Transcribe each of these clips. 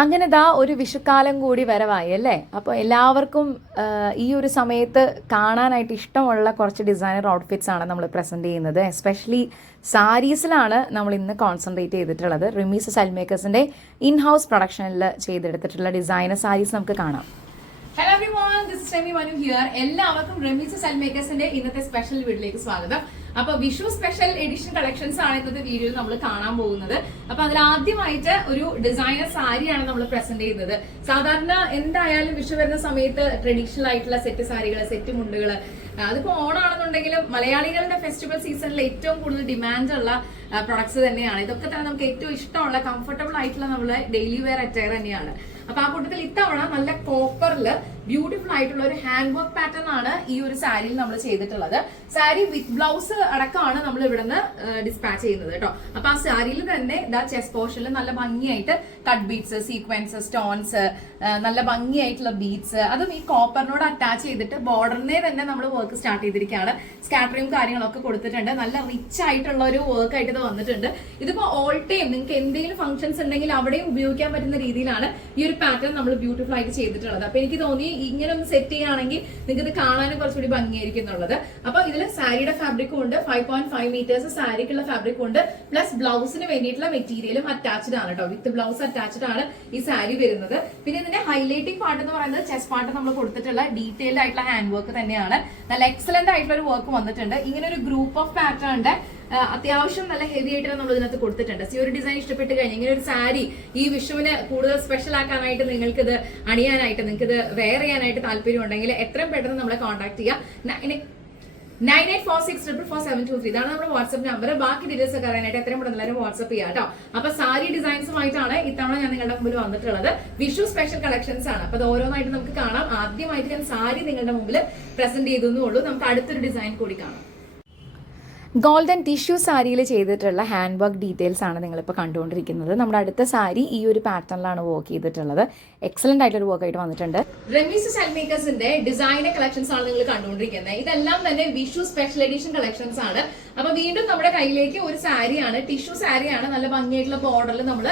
അങ്ങനെ ദാ ഒരു വിഷുക്കാലം കൂടി വരവായി അല്ലേ? അപ്പോൾ എല്ലാവർക്കും ഈ ഒരു സമയത്ത് കാണാനായിട്ട് ഇഷ്ടമുള്ള കുറച്ച് ഡിസൈനർ ഔട്ട്ഫിറ്റ്സ് ആണ് നമ്മൾ പ്രസന്റ് ചെയ്യുന്നത്. എസ്പെഷ്യലി സാരീസിലാണ് നമ്മൾ ഇന്ന് കോൺസെൻട്രേറ്റ് ചെയ്തിട്ടുള്ളത്. റിമീസ് സെൽമേക്കേഴ്സിന്റെ ഇൻ ഹൗസ് പ്രൊഡക്ഷനിൽ ചെയ്തെടുത്തിട്ടുള്ള ഡിസൈനർ സാരീസ് നമുക്ക് കാണാം. ഹലോ എവ്രിവൺ ദിസ് ഹിയർ എല്ലാവർക്കും റമീസ് സെൽമേക്കേഴ്സിന്റെ ഇന്നത്തെ സ്പെഷ്യൽ വീട്ടിലേക്ക് സ്വാഗതം. അപ്പൊ വിഷു സ്പെഷ്യൽ എഡിഷൻ കളക്ഷൻസ് ആണ് ഇന്നത്തെ വീഡിയോയിൽ നമ്മൾ കാണാൻ പോകുന്നത്. അപ്പൊ അതിൽ ആദ്യമായിട്ട് ഒരു ഡിസൈനർ സാരിയാണ് നമ്മൾ പ്രസന്റ് ചെയ്യുന്നത്. സാധാരണ എന്തായാലും വിഷു വരുന്ന സമയത്ത് ട്രഡീഷണൽ ആയിട്ടുള്ള സെറ്റ് സാരികൾ സെറ്റ് മുണ്ടുകൾ അതിപ്പോ ഓണാണെന്നുണ്ടെങ്കിലും മലയാളികളുടെ ഫെസ്റ്റിവൽ സീസണിൽ ഏറ്റവും കൂടുതൽ ഡിമാൻഡ് ഉള്ള പ്രൊഡക്ട്സ് തന്നെയാണ്. ഇതൊക്കെ തന്നെ നമുക്ക് ഏറ്റവും ഇഷ്ടമുള്ള കംഫർട്ടബിൾ ആയിട്ടുള്ള നമ്മളെ ഡെയിലി വെയർ അറ്റയർ തന്നെയാണ്. അപ്പൊ ആ കൂട്ടത്തിൽ ഇത്തവണ നല്ല കോപ്പറിൽ ബ്യൂട്ടിഫുൾ ആയിട്ടുള്ള ഒരു ഹാൻഡ് വർക്ക് പാറ്റേൺ ആണ് ഈ ഒരു സാരിയിൽ നമ്മൾ ചെയ്തിട്ടുള്ളത്. സാരി വിത്ത് ബ്ലൗസ് അടക്കമാണ് നമ്മൾ ഇവിടുന്ന് ഡിസ്പാച്ച് ചെയ്യുന്നത് കേട്ടോ. അപ്പൊ ആ സാരിയിൽ തന്നെ ഇതാ ചെസ് പോർഷനിൽ നല്ല ഭംഗിയായിട്ട് കട്ട് ബീഡ്സ് സീക്വൻസ് സ്റ്റോൺസ് നല്ല ഭംഗിയായിട്ടുള്ള ബീഡ്സ് അതും ഈ കോപ്പറിനോട് അറ്റാച്ച് ചെയ്തിട്ട് ബോർഡറിനെ തന്നെ നമ്മൾ വർക്ക് സ്റ്റാർട്ട് ചെയ്തിരിക്കുകയാണ്. സ്കാറ്ററിങ് കാര്യങ്ങളൊക്കെ കൊടുത്തിട്ടുണ്ട്. നല്ല റിച്ച് ആയിട്ടുള്ള ഒരു വർക്ക് ആയിട്ട് ഇത് വന്നിട്ടുണ്ട്. ഇതിപ്പോ ഓൾ ടൈം നിങ്ങൾക്ക് എന്തെങ്കിലും ഫംഗ്ഷൻസ് ഉണ്ടെങ്കിൽ അവിടെയും ഉപയോഗിക്കാൻ പറ്റുന്ന രീതിയിലാണ് ഈ ഒരു പാറ്റേൺ നമ്മൾ ബ്യൂട്ടിഫുൾ ആയിട്ട് ചെയ്തിട്ടുള്ളത്. അപ്പൊ എനിക്ക് തോന്നി ഇങ്ങനെ ഒന്ന് സെറ്റ് ചെയ്യുകയാണെങ്കിൽ നിങ്ങൾക്ക് ഇത് കാണാനും കുറച്ചുകൂടി ഭംഗിയായിരിക്കും എന്നുള്ളത്. അപ്പൊ ഇതിൽ സാരിയുടെ ഫാബ്രിക്കും ഉണ്ട്. ഫൈവ് പോയിന്റ് ഫൈവ് മീറ്റേഴ്സ് സാരിക്കുള്ള ഫാബ്രിക്കും ഉണ്ട്. പ്ലസ് ബ്ലൗസിന് വേണ്ടിയിട്ടുള്ള മെറ്റീരിയലും അറ്റാച്ച്ഡ് ആണ് കേട്ടോ വിത്ത് ബ്ലൗസ് അറ്റാച്ച്ഡ് ആണ് ഈ സാരി വരുന്നത്. പിന്നെ ഇതിന്റെ ഹൈലൈറ്റിംഗ് പാർട്ട് എന്ന് പറയുന്നത് ചെസ് പാർട്ട് നമ്മൾ കൊടുത്തിട്ടുള്ള ഡീറ്റെയിൽഡ് ആയിട്ടുള്ള ഹാൻഡ് വർക്ക് തന്നെയാണ്. നല്ല എക്സലന്റ് ആയിട്ടുള്ള ഒരു വർക്ക് വന്നിട്ടുണ്ട്. ഇങ്ങനെ ഒരു ഗ്രൂപ്പ് ഓഫ് പാറ്റേണിന്റെ അത്യാവശ്യം നല്ല ഹെവി ആയിട്ട് നമ്മൾ ഇതിനകത്ത് കൊടുത്തിട്ടുണ്ട്. സിയോ ഒരു ഡിസൈൻ ഇഷ്ടപ്പെട്ട് കഴിഞ്ഞാൽ ഇങ്ങനെ ഒരു സാരി ഈ വിഷുവിന് കൂടുതൽ സ്പെഷ്യൽ ആക്കാനായിട്ട് നിങ്ങൾക്ക് ഇത് അണിയാനായിട്ട് നിങ്ങൾക്ക് ഇത് വെയർ ചെയ്യാനായിട്ട് താല്പര്യം ഉണ്ടെങ്കിൽ എത്രയും പെട്ടെന്ന് നമ്മളെ കോൺടാക്ട് ചെയ്യുക nine eight four six triple four seven two three ഇതാണ് നമ്മുടെ വാട്സ്ആപ്പ് നമ്പർ ബാക്കി ഡീറ്റെയിൽസ് ഒക്കെ അറിയാനായിട്ട് എത്രയും പെട്ടെന്ന് എല്ലാവരും വാട്സ്ആപ്പ് ചെയ്യാം കേട്ടോ. അപ്പൊ സാരി ഡിസൈൻസുമായിട്ടാണ് ഇത്തവണ ഞാൻ നിങ്ങളുടെ മുമ്പിൽ വന്നിട്ടുള്ളത്. വിഷു സ്പെഷ്യൽ കളക്ഷൻസ് ആണ്. അപ്പൊ അത് ഓരോന്നായിട്ട് നമുക്ക് കാണാം. ആദ്യമായിട്ട് ഞാൻ സാരി നിങ്ങളുടെ മുമ്പിൽ പ്രസന്റ് ചെയ്തു നമുക്ക് അടുത്തൊരു ഡിസൈൻ കൂടി കാണാം. ഗോൾഡൻ ടിഷ്യൂ സാരിയിൽ ചെയ്തിട്ടുള്ള ഹാൻഡ് വർക്ക് ഡീറ്റെയിൽസ് ആണ് നിങ്ങളിപ്പോൾ കണ്ടുകൊണ്ടിരിക്കുന്നത്. നമ്മുടെ അടുത്ത സാരി ഈ ഒരു പാറ്റേണിലാണ് വർക്ക് ചെയ്തിട്ടുള്ളത്. എക്സലന്റ് ആയിട്ടൊരു വർക്ക് ആയിട്ട് വന്നിട്ടുണ്ട്. റെമീസ് സെൽമേക്കേഴ്സിന്റെ ഡിസൈനർ കളക്ഷൻസ് ആണ് നിങ്ങൾ കണ്ടുകൊണ്ടിരിക്കുന്നത്. ഇതെല്ലാം തന്നെ വിഷു സ്പെഷ്യൽ എഡിഷൻ കളക്ഷൻസ് ആണ്. അപ്പൊ വീണ്ടും നമ്മുടെ കയ്യിലേക്ക് ഒരു സാരിയാണ് ടിഷ്യൂ സാരിയാണ് നല്ല ഭംഗിയായിട്ടുള്ള ബോർഡറിൽ നമ്മൾ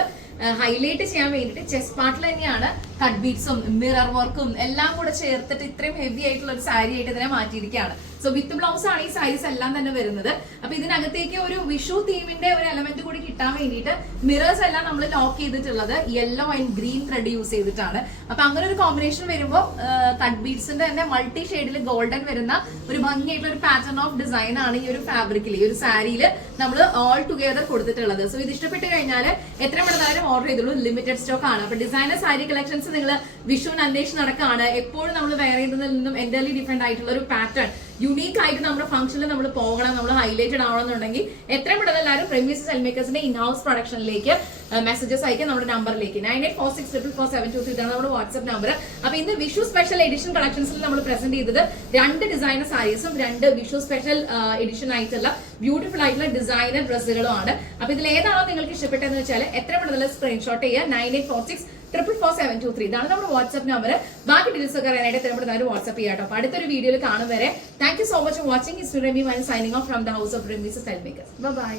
ഹൈലൈറ്റ് ചെയ്യാൻ വേണ്ടിയിട്ട് ചെസ് പാർട്ടിൽ തന്നെയാണ് കട്ട് ബീറ്റ്സും മിറർ വർക്കും എല്ലാം കൂടെ ചേർത്തിട്ട് ഇത്രയും ഹെവി ആയിട്ടുള്ള ഒരു സാരി ആയിട്ട് ഇതിനെ മാറ്റിയിരിക്കുകയാണ്. സോ വിത്ത് ബ്ലൗസ് ആണ് ഈ സൈസ് എല്ലാം തന്നെ വരുന്നത്. അപ്പൊ ഇതിനകത്തേക്ക് ഒരു വിഷു തീമിന്റെ ഒരു എലമെന്റ് കൂടി കിട്ടാൻ വേണ്ടിയിട്ട് മിറേഴ്സ് എല്ലാം നമ്മൾ ലോക്ക് ചെയ്തിട്ടുള്ളത് yellow and green thread use ചെയ്തിട്ടാണ്. അപ്പൊ അങ്ങനെ ഒരു കോമ്പിനേഷൻ വരുമ്പോൾ കട്ട് ബീഡ്സിന്റെ തന്നെ മൾട്ടി ഷെയ്ഡിൽ ഗോൾഡൻ വരുന്ന ഒരു ഭംഗിയായിട്ടുള്ള ഒരു പാറ്റേൺ ഓഫ് ഡിസൈൻ ആണ് ഈ ഒരു ഫാബ്രിക്കിൽ ഈ ഒരു സാരിയിൽ നമ്മൾ ഓൾ ടുഗെദർ കൊടുത്തിട്ടുള്ളത്. സോ ഇത് ഇഷ്ടപ്പെട്ട് കഴിഞ്ഞാൽ എത്ര പെട്ടെന്നാലും ഓർഡർ ചെയ്തുള്ളൂ. ലിമിറ്റഡ് സ്റ്റോക്ക് ആണ്. അപ്പൊ ഡിസൈനർ സാരി കളക്ഷൻസ് നിങ്ങൾ വിഷുവിന് അന്വേഷിച്ച് നടക്കാണ്. എപ്പോഴും നമ്മൾ വെയർ ചെയ്യുന്നതിൽ നിന്നും എന്റർലി ഡിഫറെന്റ് ആയിട്ടുള്ള ഒരു പാറ്റേൺ യുണീക്ക് ആയിട്ട് നമ്മുടെ ഫംഗ്ഷനിൽ നമ്മൾ പോകണം നമ്മൾ ഹൈലൈറ്റഡ് ആവണമെന്നുണ്ടെങ്കിൽ എത്രയും പെട്ടെന്ന് എല്ലാവരും പ്രീമിയസ് സെൽമേക്കേഴ്സിന്റെ ഇൻ ഹൗസ് പ്രൊഡക്ഷനിലേക്ക് മെസ്സേജസ് അയക്കുക നമ്മുടെ നമ്പറിലേക്ക് nine eight four six triple four seven two three ഇതാണ് നമ്മുടെ വാട്സ്ആപ്പ് നമ്പർ അപ്പൊ ഇന്ന് വിഷു സ്പെഷ്യൽ എഡിഷൻ കളക്ഷൻസിൽ നമ്മൾ പ്രസന്റ് ചെയ്തത് രണ്ട് ഡിസൈനർ സാരീസും രണ്ട് വിഷു സ്പെഷ്യൽ എഡിഷൻ ആയിട്ടുള്ള ബ്യൂട്ടിഫുൾ ആയിട്ടുള്ള ഡിസൈനർ ഡ്രസ്സുകളും ആണ് അപ്പൊ ഇതിൽ ഏതാണോ നിങ്ങൾക്ക് ഇഷ്ടപ്പെട്ടതെന്ന് വെച്ചാൽ എത്ര പെട്ടെന്ന് സ്ക്രീൻഷോട്ട് ചെയ്യുക. Nine eight four six triple four seven two three ഇതാണ് നമ്മുടെ വാട്സ്ആപ്പ് നമ്പർ ബാക്കി ഡീറ്റെയിൽസ് ഒക്കെ അറിയാനായിട്ട് പെട്ടെന്ന് വാട്സ്ആപ്പ് ചെയ്യാം കേട്ടോ. അടുത്തൊരു വീഡിയോയിൽ കാണും വരെ. Thank you so much for watching is Remi one signing off from the house of Remees sailmakers bye bye